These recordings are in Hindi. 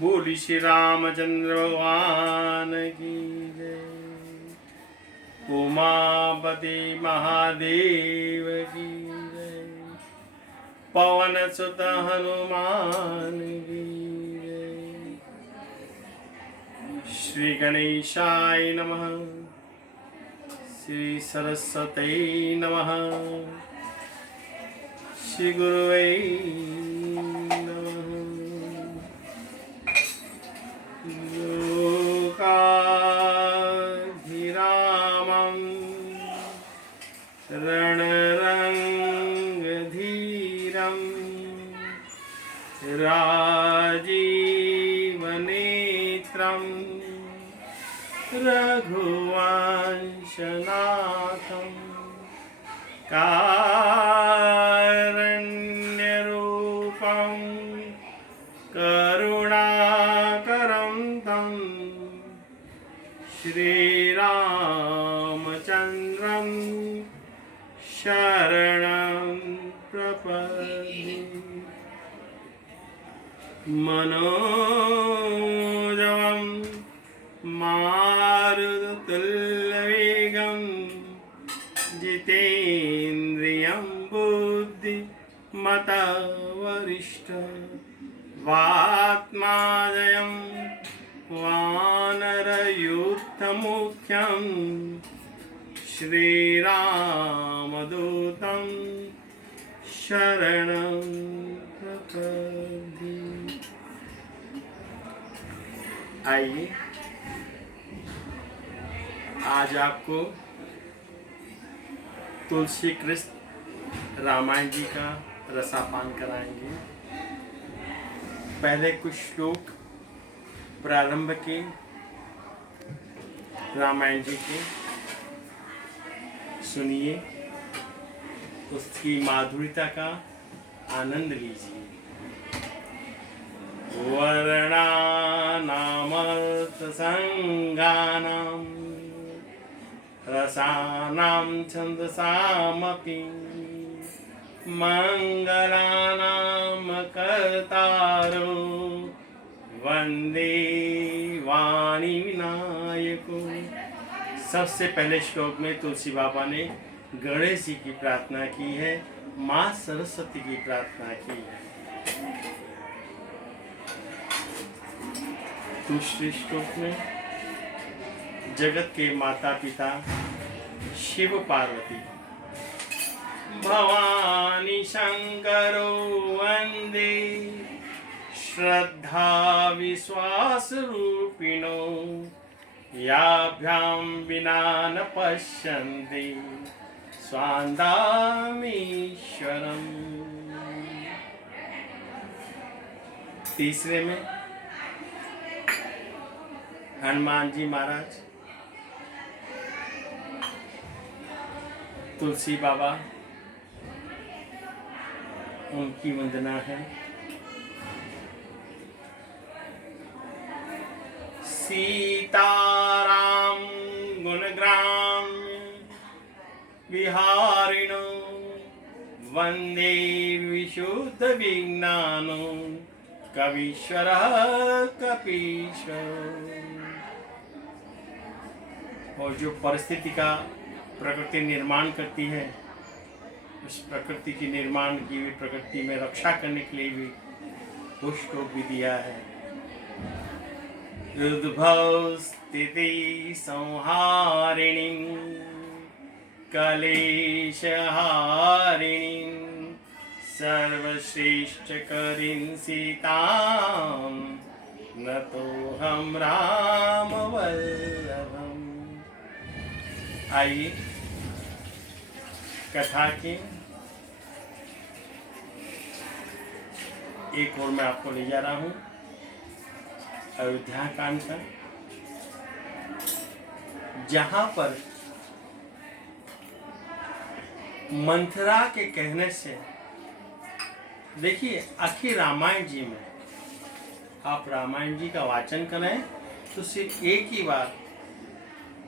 बोली श्री रामचंद्र भगवान की जय। उमापति महादेव की जय। पवन सुत हनुमान की जय। श्री गणेशाय नमः। श्री सरस्वती नमः। श्री गुरुवे रणरंगधीरं राजीवनेत्रं रघुवंशनाथं कारुण्यरूपं करुणाकरं तं श्रीरामचन्द्रं शरणं प्रपद्ये। मनोजवं मारुततुल्यवेगं जितेन्द्रियं बुद्धिमतवरिष्ठं वात्माजयं वानरयूथमुख्यं श्रीरामदूतं शरणं प्रपद्ये। आइए आज आपको तुलसी कृष्ण रामायण जी का रसापान कराएंगे। पहले कुछ श्लोक प्रारंभ के रामायण जी के सुनिए, उसकी माधुर्यता का आनंद लीजिए। वर्णानामर्थसंज्ञानां रसानां छन्दसामपि मंगलानां कर्तारो वंदे वाणी विनायको। सबसे पहले श्लोक में तुलसी बाबा ने गणेश जी की प्रार्थना की है, माँ सरस्वती की प्रार्थना की है। दूसरे श्लोक में जगत के माता पिता शिव पार्वती भवानी शंकरो वंदे श्रद्धा विश्वास रूपिणो याभ्यां विना न पश्यन्ति स्वान्दामीश्वरम्। तीसरे में हनुमान जी महाराज तुलसी बाबा उनकी वंदना है। सीताराम गुणग्राम्य विहारिणो वंदे विशुद्ध विज्ञानो कवीश्वरः कपीश्वरो। और जो परिस्थिति का प्रकृति निर्माण करती है, उस प्रकृति की निर्माण की हुई प्रकृति में रक्षा करने के लिए भी पुष्प भी दिया है। उद्भव स्थिति संहारिणी कलेशहारिणी सर्वश्रेष्ठ करीं सीतां नतोऽहं राम वल्लभम्। आइए कथा की एक और मैं आपको ले जा रहा हूँ अयोध्या कांड का, जहाँ पर मंथरा के कहने से, देखिए आखिर रामायण जी में आप रामायण जी का वाचन करें तो सिर्फ एक ही बार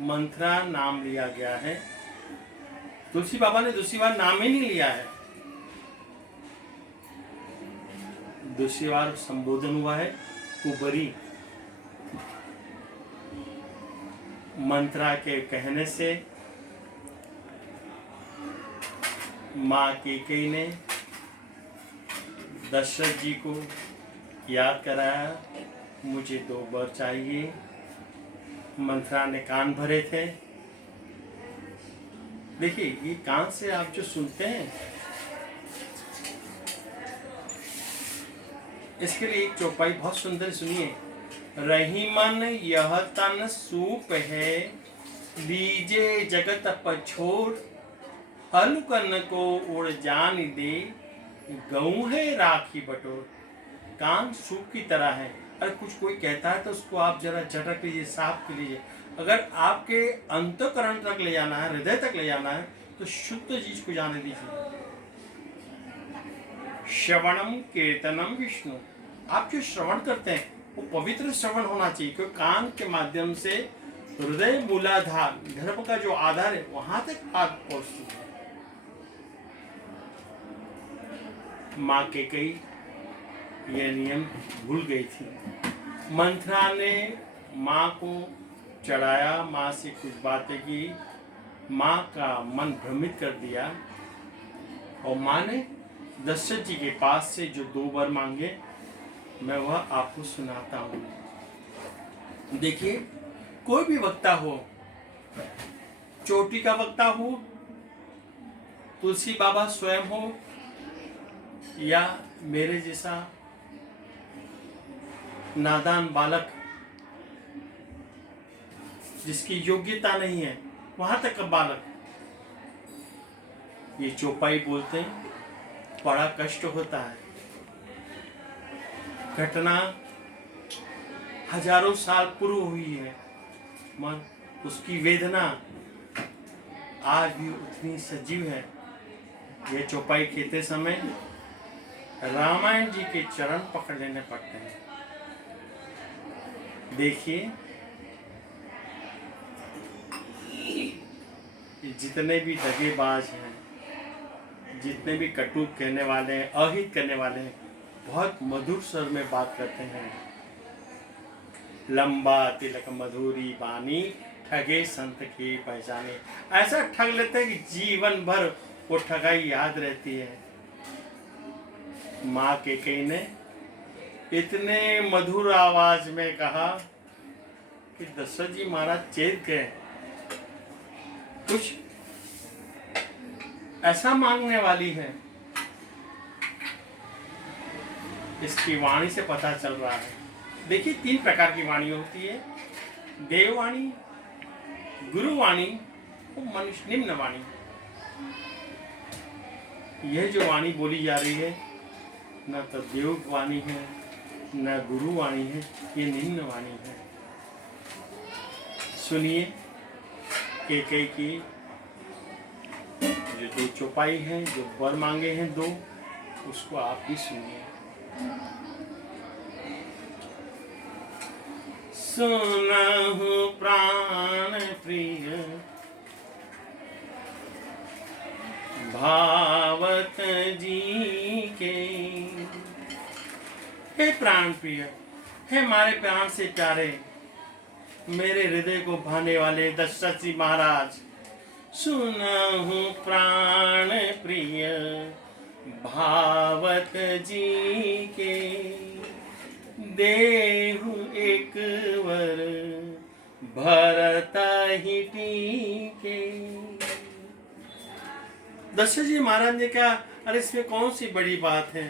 मंथरा नाम लिया गया है। तुलसी बाबा ने दूसरी बार नाम ही नहीं लिया है। दूसरी बार संबोधन हुआ है कुबरी मंत्रा के कहने से माँ कैकेयी ने दशरथ जी को याद कराया, मुझे 2 वर चाहिए। मंत्रा ने कान भरे थे। देखिए, ये कान से आप जो सुनते हैं, इसके लिए एक चौपाई बहुत सुंदर सुनिए। रही मन यह तन सूप है, दीजे जगत पछोर, हलकन को उड़ जान दे, गऊ है राखी बटोर। कान सूप की तरह है। अगर कुछ कोई कहता है तो उसको आप जरा झटक लीजिए, साफ कर लीजिए। अगर आपके अंतःकरण तक ले जाना है, हृदय तक ले जाना है, तो शुद्ध चीज को जाने दीजिए। श्रवणम कीर्तनम विष्णु। आप जो श्रवण करते हैं वो पवित्र श्रवण होना चाहिए, क्योंकि कान के माध्यम से हृदय मूलाधार, गर्भ का जो आधार है, वहां तक बात पहुंचती है। माँ कैकेयी यह नियम भूल गई थी। मंथरा ने माँ को चढ़ाया, माँ से कुछ बातें की, माँ का मन भ्रमित कर दिया, और माँ ने दशरथ जी के पास से जो 2 वर मांगे, मैं वह आपको सुनाता हूँ। देखिए, कोई भी वक्ता हो, चोटी का वक्ता हो, तुलसी बाबा स्वयं हो, या मेरे जैसा नादान बालक जिसकी योग्यता नहीं है, वहां तक का बालक, ये चौपाई बोलते हैं, बड़ा कष्ट होता है। घटना हजारों साल पूर्व हुई है, मगर उसकी वेदना आज भी उतनी सजीव है। यह चौपाई कहते समय रामायण जी के चरण पकड़ लेने पड़ते हैं। देखिए, जितने भी दगेबाज हैं, जितने भी कटु कहने वाले हैं, अहित करने वाले हैं, बहुत मधुर स्वर में बात करते हैं। लंबा तिलक मधुरी बानी, ठगे संत की पहचाने। ऐसा ठग लेते हैं कि जीवन भर वो ठगाई याद रहती है। माँ कैकेयी ने इतने मधुर आवाज में कहा कि दशरथ जी महाराज चेत गए, कुछ ऐसा मांगने वाली है। इसकी वाणी से पता चल रहा है। देखिए, 3 प्रकार की वाणी होती है, देववाणी, गुरुवाणी और मनुष्य निम्न वाणी। यह जो वाणी बोली जा रही है, न तो देव वाणी है, न गुरु वाणी है, ये निम्न वाणी है। सुनिए, कैकेयी की जो 2 चौपाई है, जो वर मांगे हैं 2, उसको आप भी सुनिए। सुनहु प्राण प्रिय, भावत जी के। हे प्राण प्रिय, हे हमारे प्राण से प्यारे, मेरे हृदय को भाने वाले दशरथ जी महाराज, सुनहु प्राण प्रिय, भावत जी के, देहु एक वर, भरत ही टीके। दशरथ जी महाराज ने कहा, अरे इसमें कौन सी बड़ी बात है,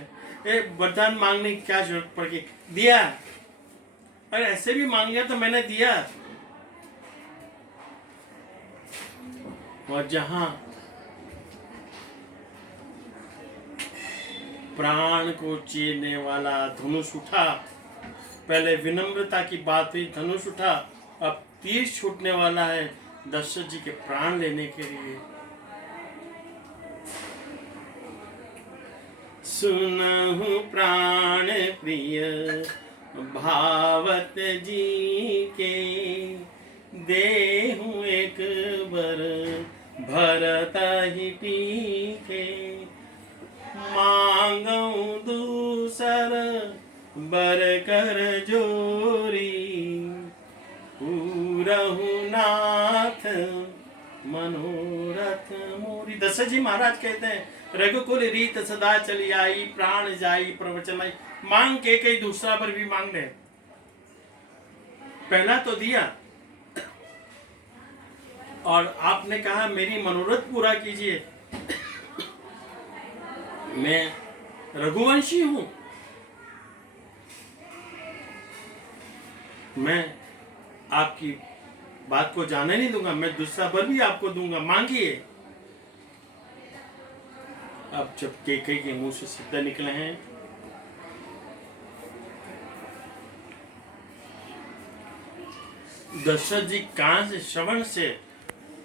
वरदान मांगने की क्या जरूरत पड़ गई, दिया। अरे ऐसे भी मांग लिया तो मैंने दिया। और जहां प्राण को चीरने वाला धनुष उठा, पहले विनम्रता की बात हुई, धनुष उठा, अब तीर छूटने वाला है दशरथ जी के प्राण लेने के लिए। सुनहु प्राण प्रिय, भावत जी के, देहु एक बर, भरत ही टीके। मांगऊ दूसर बर कर जो दशरथ जी महाराज कहते हैं, रघुकुल रीत सदा चली आई, प्राण जाई प्रवचन आई। मांग के कई दूसरा पर भी मांग ले, पहला तो दिया और आपने कहा मेरी मनोरथ पूरा कीजिए। मैं रघुवंशी हूं, मैं आपकी बात को जाने नहीं दूंगा, मैं दूसरा वर भी आपको दूंगा, मांगिए। अब जब केकई के मुंह से शब्द निकले हैं, दशरथ जी कान से श्रवण से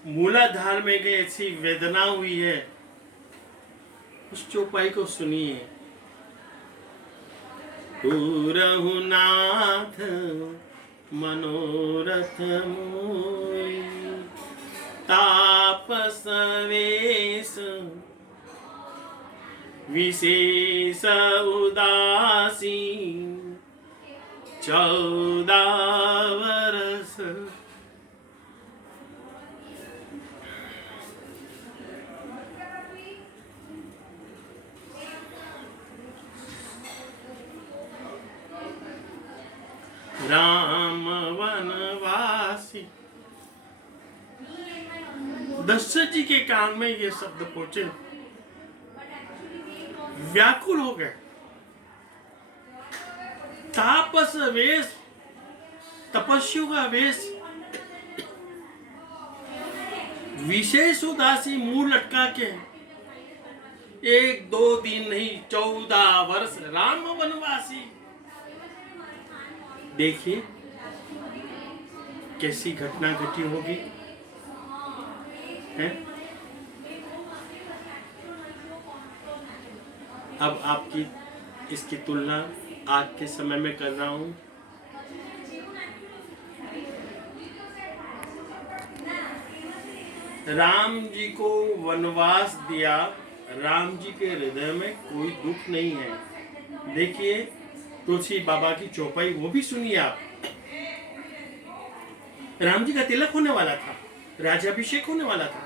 मूलाधार में गए, ऐसी वेदना हुई है। उस चौपाई को सुनिए। पूरहु नाथ मनोरथ मोय, तापस वेश विशेष उदासी, 14 वर्ष। राम वनवासी। दशरथ जी के कान में ये शब्द पहुंचे, व्याकुल हो गए। तापस वेश, तपस्यु का वेश, विशेष उदासी, मुंह लटका के, 1-2 दिन नहीं 14 वर्ष राम वनवासी। देखिए कैसी घटना घटी होगी, है? अब आपकी इसकी तुलना आज के समय में कर रहा हूं। राम जी को वनवास दिया, राम जी के हृदय में कोई दुख नहीं है। देखिए तुलसी बाबा की चौपाई, वो भी सुनिए आप। राम जी का तिलक होने वाला था, राज्याभिषेक होने वाला था,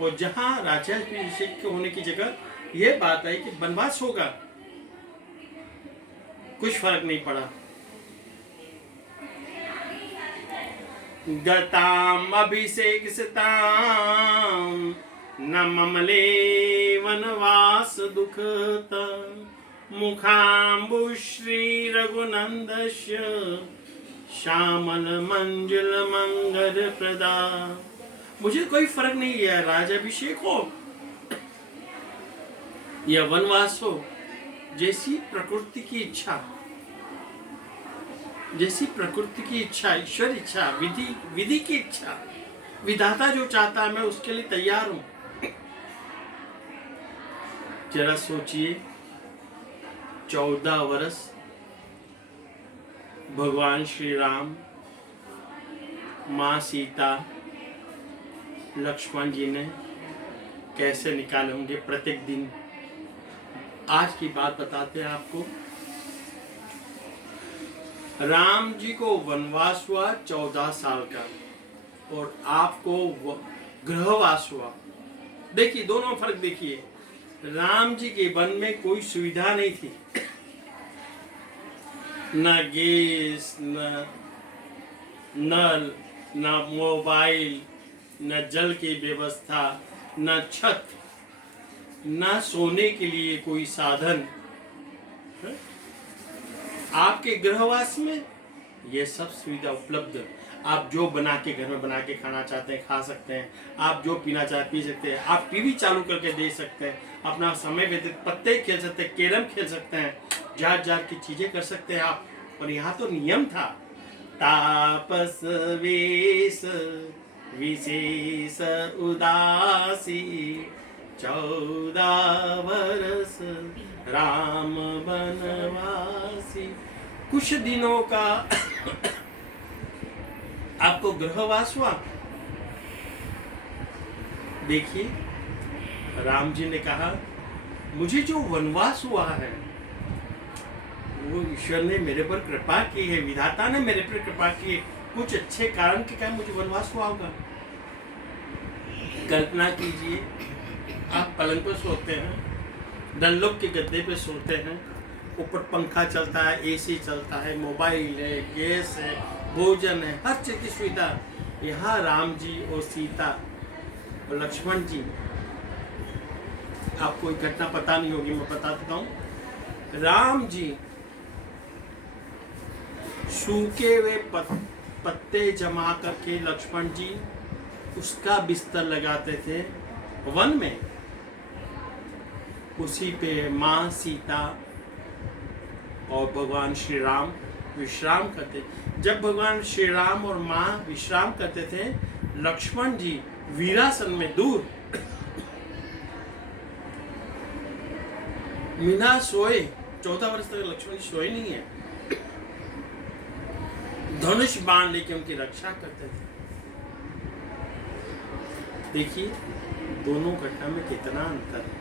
और जहां राज्याभिषेक होने की जगह यह बात आई कि वनवास होगा, कुछ फर्क नहीं पड़ा। गताम अभिषेक सिताम न ममले वनवास दुखता, मुखाम्बु श्री रघुनंदस्य श्यामल मंजुल मंगल प्रदा। मुझे कोई फर्क नहीं है, राज्याभिषेक हो या वनवास हो, जैसी प्रकृति की इच्छा, जैसी प्रकृति की इच्छा, ईश्वर इच्छा, विधि की इच्छा, विधाता जो चाहता है मैं उसके लिए तैयार हूं। जरा सोचिए, 14 वर्ष भगवान श्री राम, माँ सीता, लक्ष्मण जी ने कैसे निकाले होंगे प्रत्येक दिन। आज की बात बताते हैं आपको। राम जी को वनवास हुआ 14 साल का, और आपको गृहवास हुआ। देखिए दोनों फर्क देखिए। राम जी के वन में कोई सुविधा नहीं थी, न गैस, न नल, न मोबाइल, न जल की व्यवस्था, न छत, न सोने के लिए कोई साधन। आपके गृहवास में ये सब सुविधा उपलब्ध। आप जो बना के घर में बना के खाना चाहते हैं खा सकते हैं, आप जो पीना चाहते पी सकते हैं, आप टीवी चालू करके देख सकते हैं, अपना समय व्यतीत, पत्ते खेल सकते हैं, कैरम खेल सकते हैं, जार जार की चीजें कर सकते हैं आप। और यहाँ तो नियम था, तापस वेश विशेष उदासी, 14 वर्ष राम वनवासी। कुछ दिनों का आपको गृहवास हुआ। देखिए राम जी ने कहा मुझे जो वनवास हुआ है वो ईश्वर ने मेरे पर कृपा की है, विधाता ने मेरे पर कृपा की है, कुछ अच्छे कारण के कारण मुझे वनवास हुआ होगा। कल्पना कीजिए, आप पलंग पर सोते हैं, डनलोप के गद्दे पे सोते हैं, ऊपर पंखा चलता है, एसी चलता है, मोबाइल है, गैस है, भोजन है, हर चीज़ की सुविधा। यहाँ राम जी और सीता और लक्ष्मण जी, आपको एक घटना पता नहीं होगी, मैं बता देता हूँ। राम जी सूखे हुए पत्ते जमा करके लक्ष्मण जी उसका बिस्तर लगाते थे वन में, उसी पे माँ सीता और भगवान श्री राम विश्राम करते। जब भगवान श्री राम और माँ विश्राम करते थे, लक्ष्मण जी वीरासन में दूर बिना सोए, 14 वर्ष तक लक्ष्मण जी सोए नहीं है, धनुष बाण लेके उनकी रक्षा करते थे। देखिए दोनों घटना में कितना अंतर है।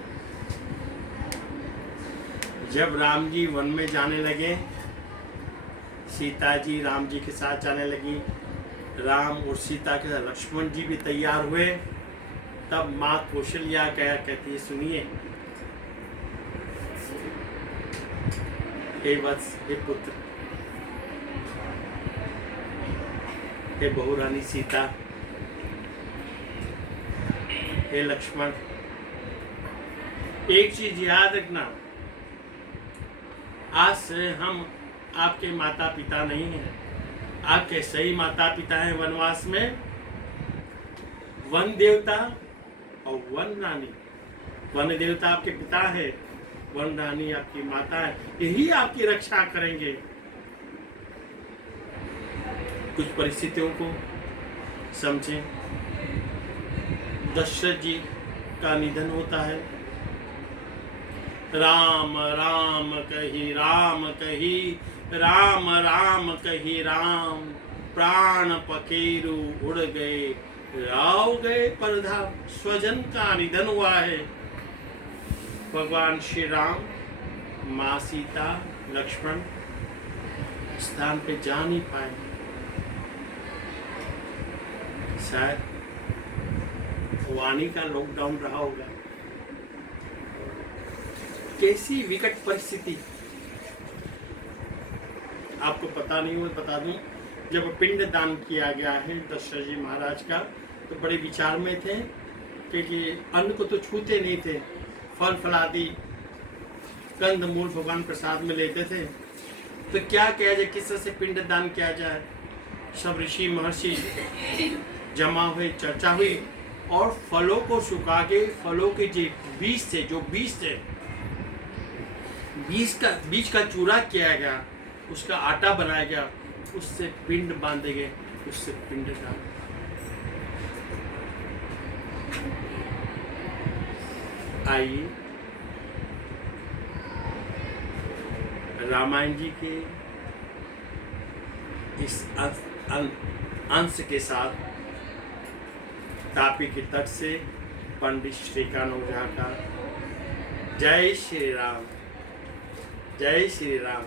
जब राम जी वन में जाने लगे, सीता जी राम जी के साथ जाने लगी, राम और सीता के साथ लक्ष्मण जी भी तैयार हुए, तब माँ कौशल्या क्या कहती है, सुनिए। हे वत्स, हे पुत्र, हे बहुरानी सीता, हे लक्ष्मण, एक चीज याद रखना, आज से हम आपके माता पिता नहीं हैं, आपके सही माता पिता हैं वनवास में, वन देवता और वन रानी। वन देवता आपके पिता है, वन रानी आपकी माता है, यही आपकी रक्षा करेंगे। कुछ परिस्थितियों को समझें। दशरथ जी का निधन होता है, राम राम कही राम कही, राम राम कही राम, प्राण पखेरु उड़ गए, राव गए परधाम। स्वजन का निधन हुआ है। भगवान श्री राम, माँ सीता, लक्ष्मण स्थान पे जा नहीं पाए। शायद वाणी का लॉकडाउन रहा होगा। कैसी विकट परिस्थिति, आपको पता नहीं हो बता दूं। जब पिंड दान किया गया है दशरथ जी महाराज का, तो बड़े विचार में थे कि अन्न को तो छूते नहीं थे, फल फलादि कंद मूल भगवान प्रसाद में लेते थे। तो क्या किया जाए, किस तरह से पिंड दान किया जाए। सब ऋषि महर्षि जमा हुए, चर्चा हुई, और फलों को सुखा के, फलों के जो बीज थे, बीज का चूरा किया गया, उसका आटा बनाया गया, उससे पिंड बांधे गए, उससे पिंड दान। आइए रामायण जी के इस अंश के साथ तापी के तट से पंडित श्रीकांत ओझा का जय श्री राम, जय श्री राम।